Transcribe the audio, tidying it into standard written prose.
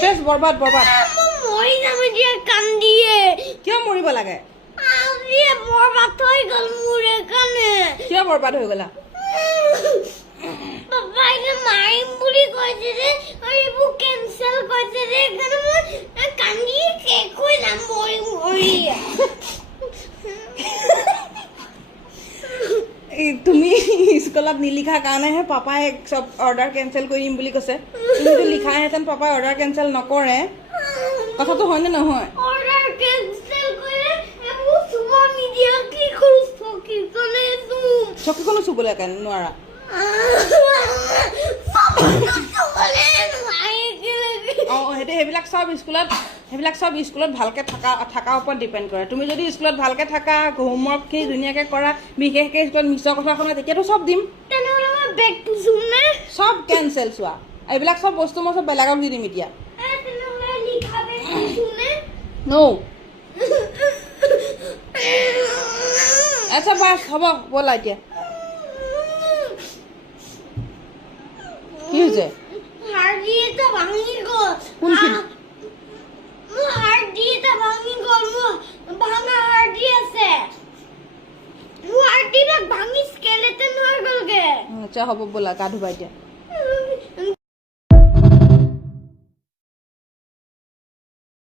শেষ বৰবাদ বৰবাদ মৰি যাম এতিয়া কান্দিয়ে কিয় মৰিব লাগে আজি বৰবাদ হৈ গ'ল মোৰ কাৰণে কিয় বৰবাদ হৈ গ'লা পাপাই মাৰিম বুলি কৈছে যে আৰু এইবোৰ কেঞ্চেল কৰিছে যে সেইকাৰণে মই কান্দি শেষ হৈ যাম মৰি মৰি তুমি স্কুলত নিলিখা কাৰণেহে পাপাই চব অৰ্ডাৰ কেঞ্চেল কৰি দিম বুলি কৈছে তুমিতো লিখাহেঁতেন পাপাই অৰ্ডাৰ কেঞ্চেল নকৰে কথাটো হয়নে নহয় অৰ্ডাৰ কেঞ্চেল কৰিলে এইবোৰ চুব নিদিয়া কি কৰোঁ চকীখনে চুম চকীখনো চুবলৈ নোৱাৰা সেইবিলাক চব স্কুলত ভালকে থকাৰ ওপৰত ডিপেণ্ড কৰে তুমি যদি স্কুলত ভালকে থাকা হোমৱৰ্কখিনি ধুনীয়াকৈ কৰা বিশেষকৈ স্কুলত মিছৰ কথা শুনা তেতিয়াতো চব দিম তেনেহ'লে মই বেগটো চুম নে চব কেঞ্চেল চোৱা এইবিলাক চব বস্তু মই চব বেলেগক দি দিম এতিয়া তেনেহ'লে লিখা বেগটো চুম নে নো আচ্ছা বাছ হ'ব ব'লা এতিয়া কি হৈছে হাৰ্ডি এটা ভাঙি গ'ল কোনখিনি মোৰ হাৰ্ডি এটা ভাঙি গ'ল মোৰ ভাঙা হাৰ্ডি আছে মোৰ হাৰ্ডিবিলাক ভাঙি স্কেলেটন হৈ গ'লগে আচ্ছা হ'ব ব'লা গা ধুবা এতিয়া